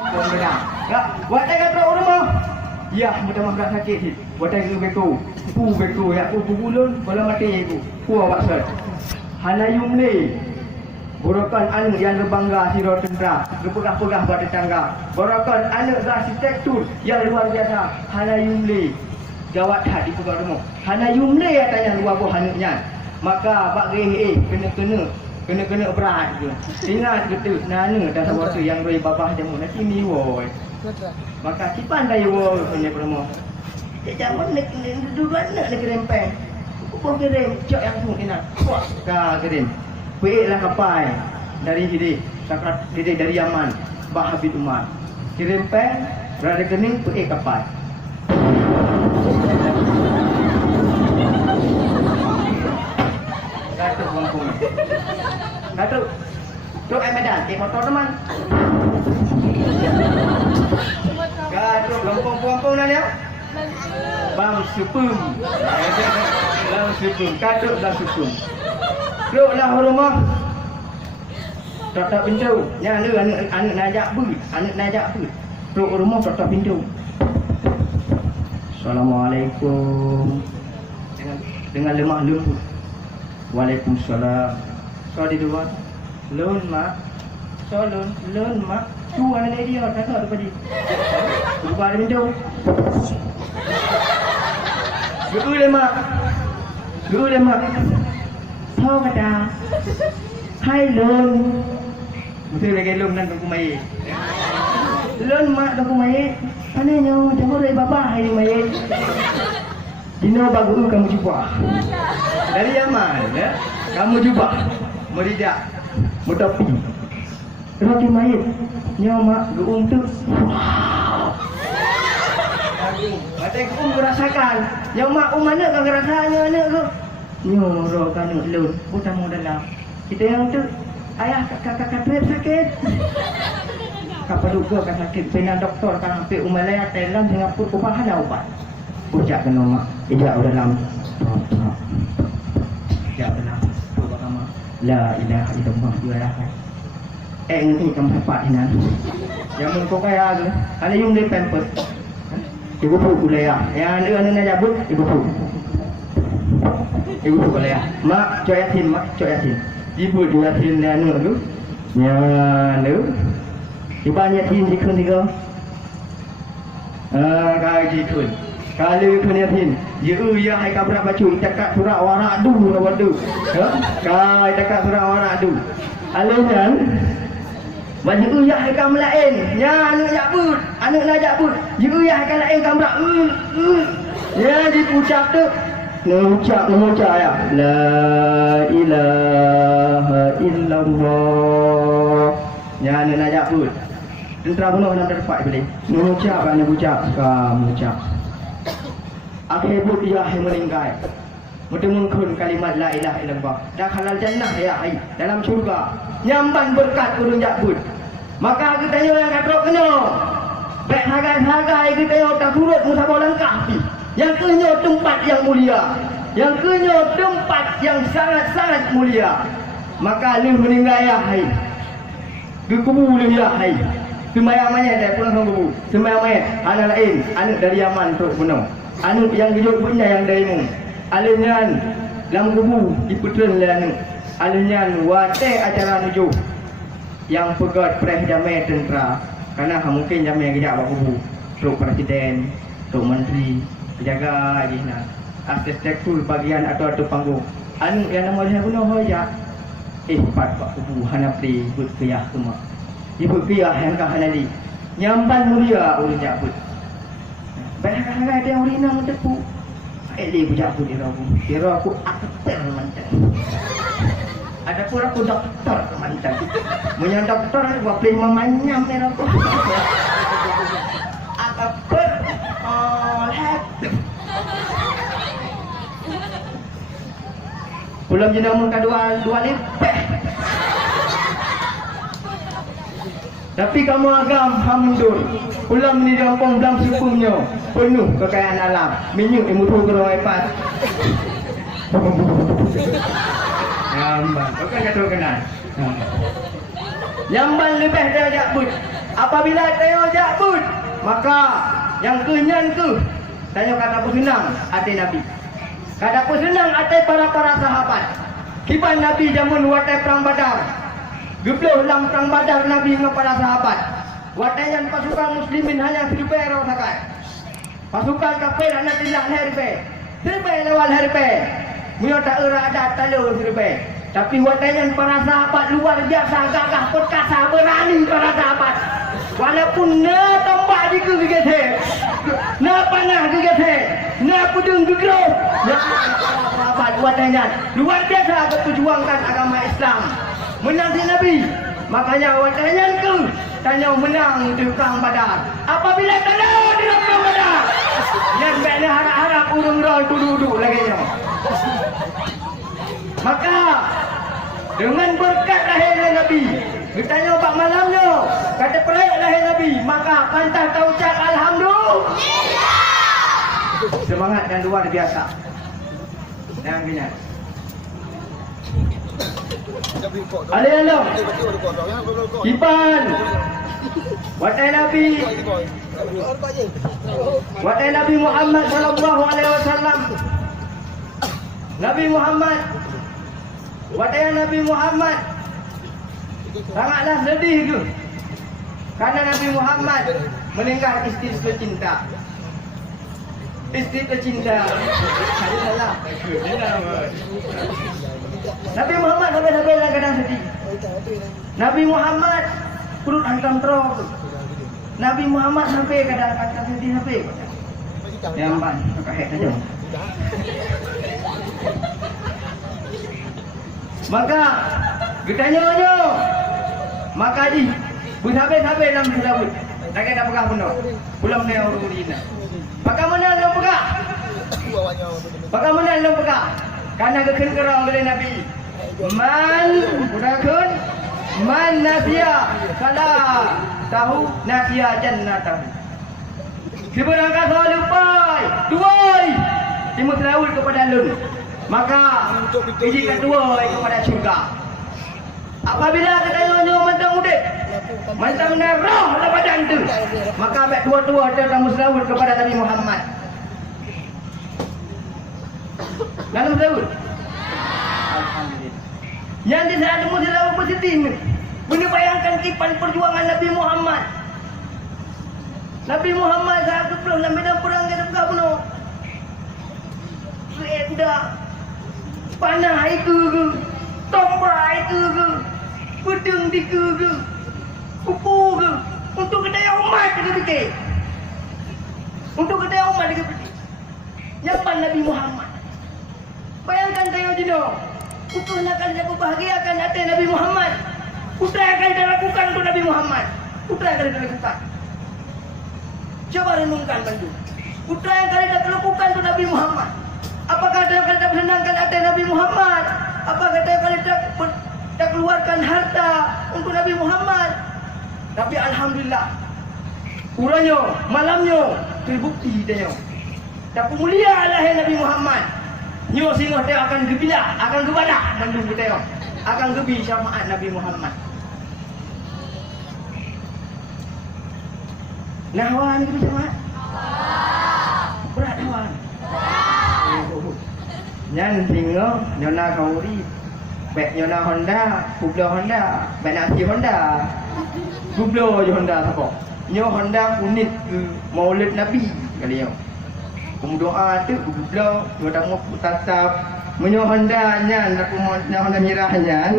Benar. Ya, buat tengah teruk rumah. Ya, mudah maaf sakit sih. Buat tengah beku. Beku ya, bulun bola mati ibu. Awak sat. Hanayum ni. Borokan anu yang berbangga siro tentera, berpegah-pegah pada tetangga. Borokan anu arsitektur yang luar biasa. Hanayum ni. Gawat hati pegah rumah. Hanayum ni tanya luar buah hanuknya. Maka bak kena berat ke. Ingat betul nana dah sawatu yang roi babah jamu nanti ni woi. Maka si pandai woi punya promo. Jamu nak duluan nak gerempeng. Kau gerem cok yang semua kena. Wah, ka gerem. Peiklah kapai dari sini, sakrat sini dari Yaman, Bah Habib Umar. Gerempeng berada kening peik kapai. Datuk kampung. Datuk. Tok Medan, motor teman. Datuk kampung nak dia? Bang Supum. Bang Supum. Datuk Bang Supum. Duduklah rumah. Tutup pintu. Yang lu anak najak bud. Anak najak bud. Duduk rumah tutup pintu. Assalamualaikum. Dengan lemah lembut. Waalaikumsalam. So di luar. Lun mak. So lun mak. Tu anak dia tak tahu tadi. Buka ada pintu. Guru mak. Tahu kata. Hai lun. Betul lagi lun dan aku mai. Lun mak aku mai. Anehnya jamu dari bapa hai mai. Dino bagus kamu jumpa. Dari Yaman, ya? Kamu jumpa. Meridak, mutapi. Roti mayit. Nyawa geung tu. Wow. Macam aku merasakan. Nyawa mana kau rasanya anak tu? Nyoro kan lun, bukan mau dalam. Kita yang tu ayah kakak sakit. Kapal duga kan sakit. Pena doktor kan sampai Umalaya Thailand Singapura upahan dah ubat. Ujak kena mak. Ijak dalam. Ijak dalam. Pertama. La ilaha illallah jualah. Ni kamu dapat ini. Yang mengkau kaya tu. Ada yung dia pamper. Ibu pu kuliah. Yang ada nak jabut ibu pu. Ibu pu kuliah. Mak coyatin. Ibu coyatin anu tu. Ya tu. Ibu nyatin jikun tiga. Kau jikun. Kalau kenyatin, ya hai kabra baca itakat surah warak du rawadu. Ha? Kai itakat surah warak du. Alainan baju ya hai kam lain. Ya anak jabut, anak nak jabut. Ya hai kam lain kabra. Ya diucap tu. Mengucap ya. La ilaha illallah. Ya anak nak jabut. Tentera bunuh nak dapat boleh. Mengucap anak ucap, kamu ucap. Akhir but dia yang meninggal. Mendengarkan kalimat la ilaha illallah. Dah halal jannah ya ai dalam syurga. Nyamban berkat urun jakbut. Maka kita tanya yang kata kena. Baik hargai kita tanya tak turut musabah langkah pi. Yang kena tempat yang mulia. Yang kena tempat yang sangat-sangat mulia. Maka lu meninggal ya ai. Dikubu lu ya ai. Sembahyang mayat dah pulang kubu. Sembahyang mayat anak lain, anak dari Yaman tu bunuh. Anu yang hidup punya yang daimu. Alinyan dalam kubu diputren lanu. Alinyan wate acara nuju. Yang pegat pres damai tentera. Karena mungkin damai kejap buat kubu. Tok presiden, tok menteri, penjaga jina. Arsitektur bagian atau panggung. Anu yang nama dia bunuh hoja. Pat buat kubu hanapri but kiyah semua. Ibu kiyah yang kahanali. Nyamban mulia ulun jabut. Baik-baik dia urina mentepu. Eli bujak aku di ragu. Kira aku aktor mantan. Ada pun aku doktor mantan. Punya doktor buat pilih memanyam ni aku. Aktor all have. Pulang jenama dua lepeh. Tapi kamu agam hamdur. Ulam ni kampung dalam sukumnya penuh kekayaan alam. Minyak ilmu tu ke orang ipas. Nyamban. Bukan kata kenal. Nyamban lebih darjat but. Apabila tengok jabut, maka yang kenyan ke tanya kata apa senang hati Nabi. Kata apa senang hati para sahabat. Kiban Nabi jamun watai perang Badar. Gebloh dalam perang Badar Nabi dengan para sahabat. Wataian pasukan muslimin hanya 1,000 orang sakai. Pasukan kafir anak tidak herpe. 1,000 lawan herpe. Mio tak era ada talu 1,000. Tapi wataian para sahabat luar biasa gagah perkasa berani para sahabat. Walaupun na tambah di gegete. Na panah gegete. Na pudung gegro. Ya sahabat wataian luar biasa berjuangkan agama Islam. Menang si Nabi. Makanya wataian ke tanya menang di perang Badar. Apabila tahu di perang Badar, yang baiknya harap-harap urung roh duduk lagi nya. Maka dengan berkat lahirnya Nabi, ditanya pak malamnya, kata perayaan lahir Nabi, maka pantah tahu ucap alhamdulillah. Semangat dan luar biasa. Jangan gini. Alhamdulillah. Kipan. Watai Nabi Muhammad sallallahu alaihi wasallam. Nabi Muhammad. Watai Nabi Muhammad. Sangatlah sedih ke? Karena Nabi Muhammad meninggal istri tercinta. Istri tercinta. Salah. Nabi Muhammad sampai dalam keadaan sedih. Nabi Muhammad perut hantam teruk. Nabi Muhammad sampai keadaan sedih sampai. Yang ban, pakai saja. Maka ditanya-tanya. Maka di sampai dalam selawut. Tak ada pegang pun. Pulang dia orang Madinah. Bagaimana lo pegang? Bagaimana lo pegang? Karena kekun kerang oleh Nabi. Man nasiya salah tahu nasiya jannatahu. Sebenarnya saya lupa duai timur laut kepada lun. Maka biji kedua kepada syurga. Apabila ketanya mentang udip, mentang roh dalam badan tu, maka baik dua-dua ada dalam laut kepada Nabi Muhammad. Dalam laut. Alhamdulillah. Yang di sana semua selalu bersedih. Bayangkan kipan perjuangan Nabi Muhammad. Nabi Muhammad saat sebelum dalam medan perang dia buka penuh. Sudah panah itu ke, tombak itu ke, pedang tiga ke, kupu ke, untuk kedaya umat dia fikir. Untuk kedaya umat dia fikir. Nyapa Nabi Muhammad. Bayangkan saya jenuh. Putus akan saya bahagiakan hati Nabi Muhammad. Putra akan kita lakukan untuk Nabi Muhammad. Putra akan kita lakukan. Coba renungkan bantu. Putra yang kali kita lakukan untuk Nabi Muhammad. Apakah kita akan menyenangkan hati Nabi Muhammad? Apakah kita akan kita keluarkan harta untuk Nabi Muhammad? Tapi alhamdulillah, uranya, malamnya terbukti dia. Tapi mulia lahir Nabi Muhammad. Nyo singoh dia akan gebila, akan gebala mendung dia. Akan gebi syafa'at Nabi Muhammad. Nahwan gebi syafa'at? Berat nahwan. Nyan singoh nyona kauri. Baik nyona Honda, kublo Honda, baik nasi Honda. Kublo je Honda siapa? Nyo Honda kunit ke Maulid Nabi kali yo. Doa tu kublo, dua tamu tatap menyo Honda nyan aku Honda merah nyan.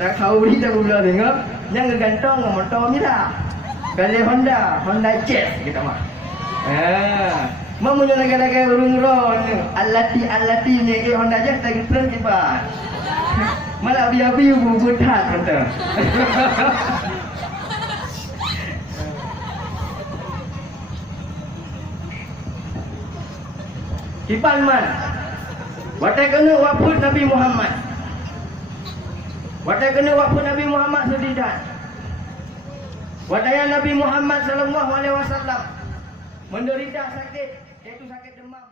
Tak kauri dah kublo tengok, yang gantung motor merah. Kali Honda Jazz kita mah. Mau menyo lagi urung-urung alati ni Honda Jazz tak keren kipas. Malah biabi bubutan kata. Kipan man. Watai kena wafud Nabi Muhammad. Watai kena wafud Nabi Muhammad sedidan. Watai Nabi Muhammad sallallahu alaihi wasallam menderita sakit, iaitu sakit demam.